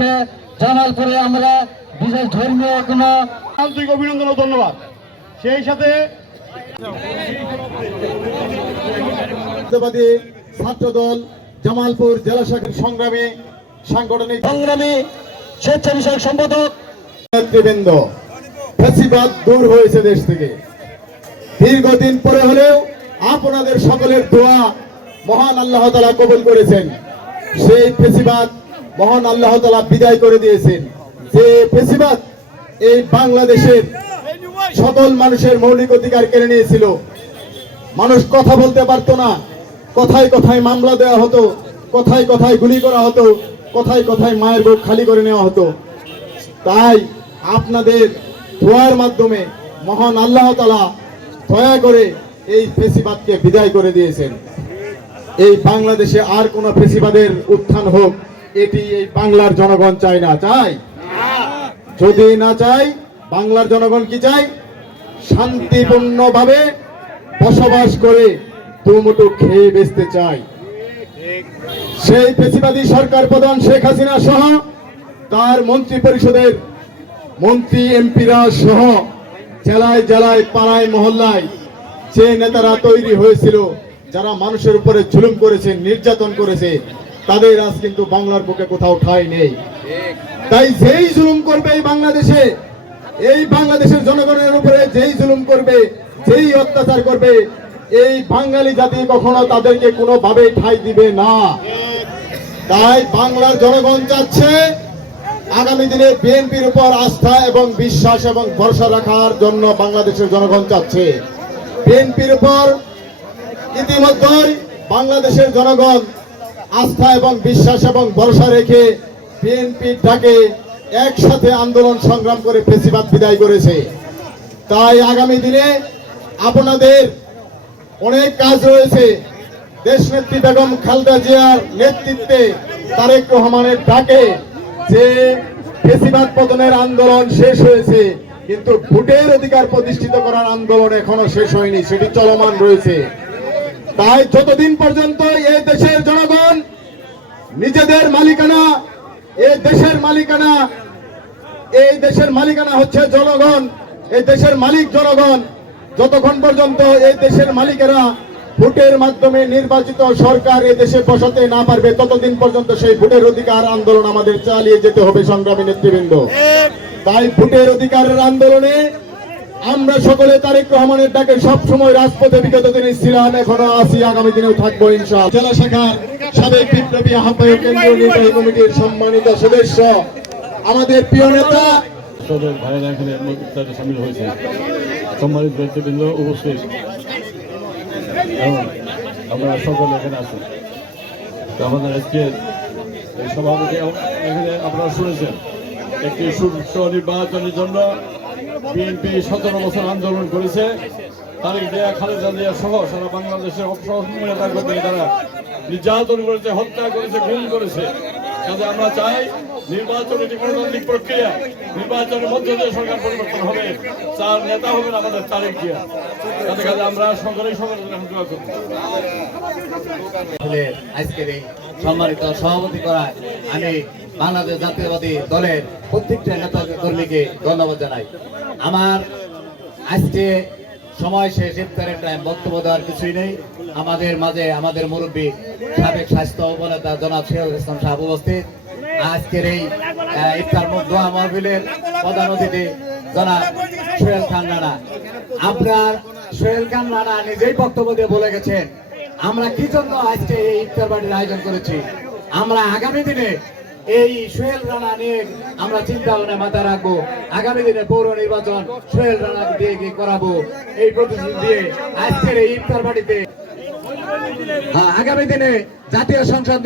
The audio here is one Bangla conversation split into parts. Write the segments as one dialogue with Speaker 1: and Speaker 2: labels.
Speaker 1: উপলক্ষে জামালপুরে আমরা বিশেষ ধর্মীয় কোনো
Speaker 2: আন্তরিক অভিনন্দন ও ধন্যবাদ। সেই সাথে
Speaker 3: জাতীয়বাদী ছাত্রদল জামালপুর জেলা শাখার সংগ্রামী সাংগঠনিক
Speaker 1: সংগ্রামী স্বেচ্ছা বিষয়ক সম্পাদক
Speaker 3: নেতৃবৃন্দ ফেসিবাদ দূর হয়েছে দেশ থেকে। দীর্ঘদিন পরে হলেও আপনাদের সকলের দোয়া মহান আল্লাহ তালা কবুল করেছেন। সেই ফেসিবাদ মহান আল্লাহ তালা বিদায় করে দিয়েছেন। যে ফেসিবাদ এই বাংলাদেশের সকল মানুষের মৌলিক অধিকার কেড়ে নিয়েছিল। মানুষ কথা বলতে পারতো না। কথায় কথায় মামলা দেওয়া হতো। কথায় কথায় গুলি করা হতো। কথায় কথায় মায়ের বুক খালি করে নেওয়া হতো। তাই আপনাদের দোয়ার মাধ্যমে মহান আল্লাহ তালা দয়া করে এই ফেসিবাদকে বিদায় করে দিয়েছেন। এই বাংলাদেশে আর কোনো ফেসিবাদের উত্থান হোক। এটি এই বাংলার জনগণ চায় না চাই যদি না চাই বাংলার জনগণ কি চাই শান্তিপূর্ণভাবে বসবাস করে দুমুটো খেয়ে বেচতে চায়। সেই পেশিবাদী সরকার প্রধান শেখ হাসিনা সহ তার মন্ত্রী পরিষদের মন্ত্রী এমপিরা সহ জেলায় জেলায়, পাড়ায়, মহল্লায় যে নেতারা তৈরি হয়েছিল, যারা মানুষের উপরে জুলুম করেছে, নির্যাতন করেছে তাদের আজ কিন্তু বাংলার বুকে কোথাও ঠাঁই নেই। তাই যেই জুলুম করবে এই বাংলাদেশে, এই বাংলাদেশের জনগণের উপরে যেই জুলুম করবে, যেই অত্যাচার করবে, এই বাঙালি জাতি কখনো তাদেরকে কোনোভাবে ঠাঁই দিবে না। তাই বাংলার জনগণ চাচ্ছে আগামী দিনে বিএনপির উপর আস্থা এবং বিশ্বাস এবং ভরসা রাখার জন্য বাংলাদেশের জনগণ চাচ্ছে। বিএনপির উপর ইতিমধ্যেই বাংলাদেশের জনগণ আস্থা এবং বিশ্বাস এবং ভরসা রেখে বিএনপির ডাকে একসাথে আন্দোলন সংগ্রাম করে ফেসিবাদ বিদায় করেছে। তাই আগামী দিনে আপনাদের অনেক কাজ রয়েছে। দেশ নেত্রী বেগম খালদা জিয়ার নেতৃত্বে তারেক রহমানের ডাকে যে ফেসিবাদ পতনের আন্দোলন শেষ হয়েছে, কিন্তু ভোটের অধিকার প্রতিষ্ঠিত করার আন্দোলন এখনও শেষ হয়নি, সেটি চলমান রয়েছে। তাই যতদিন পর্যন্ত এই দেশের জনগণ নিজেদের মালিকানা এই দেশের মালিকানা এই দেশের মালিকানা হচ্ছে জনগণ এই দেশের মালিক জনগণ যতক্ষণ পর্যন্ত এই দেশের মালিকেরা ভোটের মাধ্যমে নির্বাচিত সরকার এই দেশে বসাতে না পারবে ততদিন পর্যন্ত সেই ভোটের অধিকার আন্দোলন আমাদের চালিয়ে যেতে হবে সংগ্রামী নেতৃবৃন্দ। তাই ভোটের অধিকারের আন্দোলনে আমরা সকলে তারেক রহমানের ডাকে সব সময় রাজপথে বিগত দিনে ছিলাম, এখনও আছি, আগামী দিনেও থাকব ইনশাআল্লাহ। জেলা শাখার সাবেক বিপ্লবী আহ্বায়ক কেন্দ্রীয় নির্বাহী কমিটির সম্মানিত সদস্য, আমাদের প্রিয় নেতা।
Speaker 4: আপনারা শুনেছেন, একটি সুষ্ঠু নির্বাচনের জন্য বিএনপি সতেরো বছর আন্দোলন করেছে। তারিখ দেয়া খালেদা জিয়া সহ সারা বাংলাদেশের নেতাকর্মী তারা নির্যাতন করেছে, হত্যা করেছে, খুন করেছে। কাজে আমরা চাই নির্বাচন এটি গণতান্ত্রিক প্রক্রিয়া, নির্বাচনের মধ্য দিয়ে সরকার পরিবর্তন হবে। চার নেতা হবেন আমাদের তারিখ দিয়া কাজে কাজে আমরা সকলেই সকলের
Speaker 5: আজকের এই সম্মানিত সভাপতি করায় আমি বাংলাদেশ জাতীয়বাদী দলের প্রত্যেকটা নেতা কর্মীকে ধন্যবাদ জানাই। আমার আজকে সময় শেষ, ইফতারের টাইম বক্তব্য দেওয়ার কিছুই নেই। আমাদের মাঝে আমাদের মুরব্বী, সাবেক স্বাস্থ্য উপনেতা জনাব শেহুল ইসলাম সাহেব উপস্থিত। আজকের এই ইফতার দোয়া মাহফিলের প্রধান অতিথি জনাব সোহেল খান রানা। আপনার সোহেল খান রানা নিজেই বক্তব্য দিয়ে বলে গেছেন, আমরা কি জন্য আজকে এই ইফতার পার্টির আয়োজন করেছি? আমরা আগামী দিনে এই সোহেল রানা নিয়ে আমরা চিন্তা ভাবনা মাথায় রাখব। আগামী দিনে পৌর নির্বাচন সোহেল রানা দিয়ে কি করাবো? এই প্রতিশ্রুতি দিয়ে আজকের এই ইফতার পার্টিতে। হ্যাঁ, আগামী দিনে জাতীয় সংসদ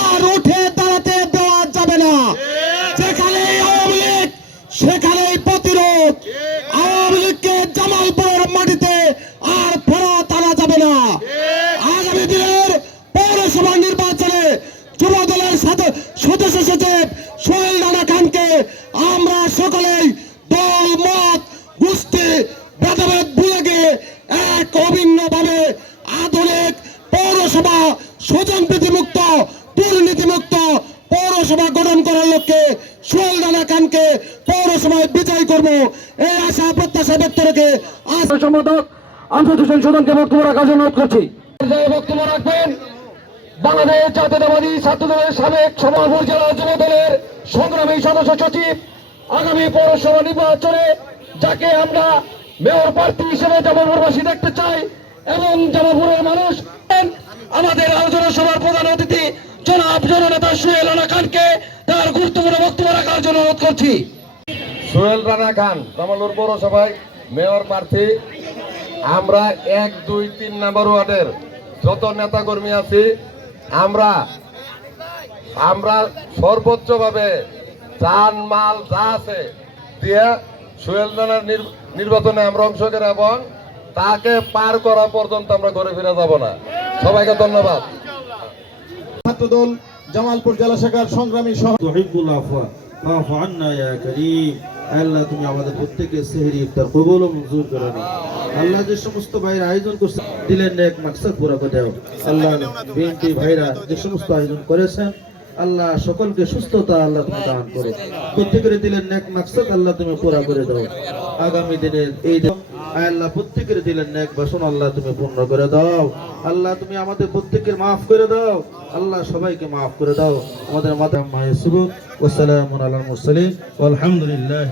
Speaker 6: আর উঠে দাঁড়াতে দেওয়া যাবে না। যেখানে সেখানেই প্রতিরোধ আওয়ামী লীগকে জামালপুরের মাটিতে আর ফেরত আনা যাবে না আগামী দিনের পৌরসভা নির্বাচনে যুব দলের সাথে সদস্য সচিব সোহেল রানা খানকে আমরা সকলেই দল মত গোষ্ঠী ভেদাভেদ ভুলে গিয়ে এক অভিন্নভাবে আধুনিক পৌরসভা স্বজন মুক্ত দুর্নীতিমুক্ত পৌরসভা গঠন করার লক্ষ্যে
Speaker 7: সোহেল রানা খানকে পৌরসভায় বিজয় করব। এই আশা প্রত্যাশা ব্যক্ত রেখে
Speaker 6: সম্পাদক আমসাদ হোসেন সুদনকে বক্তব্য রাখার জন্য অনুরোধ করছি। বক্তব্য রাখবেন বাংলাদেশ জাতীয়তাবাদী ছাত্র দলের সাবেক সভাপতি জেলা যুব দলের সংগ্রামী সদস্য সচিব আগামী পৌরসভা নির্বাচনে যাকে আমরা মেয়র প্রার্থী হিসেবে জামালপুরবাসী দেখতে চাই এবং জামালপুরের মানুষ আমাদের আলোচনা সভার প্রধান অতিথি জনাব জননেতা সোহেল রানা খানকে তার গুরুত্বপূর্ণ বক্তব্য রাখার জন্য অনুরোধ করছি।
Speaker 8: সোহেল রানা খান জামালপুর পৌরসভায় মেয়র প্রার্থী। আমরা এক, দুই, তিন নম্বর ওয়ার্ডের যত নেতাকর্মী আছি, আমরা আমরা সর্বোচ্চভাবে যান মাল যা আছে দিয়ে সোহেল রানার নির- নির্বাচনে আমরা অংশ করে এবং তাকে পার করা পর্যন্ত আমরা ঘরে ফিরে যাব না। সবাইকে ধন্যবাদ।
Speaker 3: ছাত্রদল জামালপুর জেলা শাখার সংগ্রামী সহ
Speaker 9: আল্লাহ, তুমি আমাদের প্রত্যেকের সেহরি ইফতার ও মঞ্জুর করে নাও। আল্লাহ যে সমস্ত ভাইরা আয়োজন করছে, দিলেন মাকসাদ পুরা করে দাও আল্লাহ বিএনপি ভাইরা যে সমস্ত আয়োজন করেছেন, আল্লাহ সকলকে সুস্থতা আল্লাহ তুমি দান করো। প্রত্যেকের দিলেন নেক মাকসাদ, আল্লাহ তুমি পুরা করে দাও। আগামী দিনে এই আল্লাহ, প্রত্যেকের দিলেন নেক বাসন আল্লাহ তুমি পূর্ণ করে দাও। আল্লাহ, তুমি আমাদের প্রত্যেকের মাফ করে দাও। আল্লাহ, সবাইকে মাফ করে দাও। আমাদের মাতা মায়ের শুভ ওসালাম আল্লাহ আলহামদুলিল্লাহ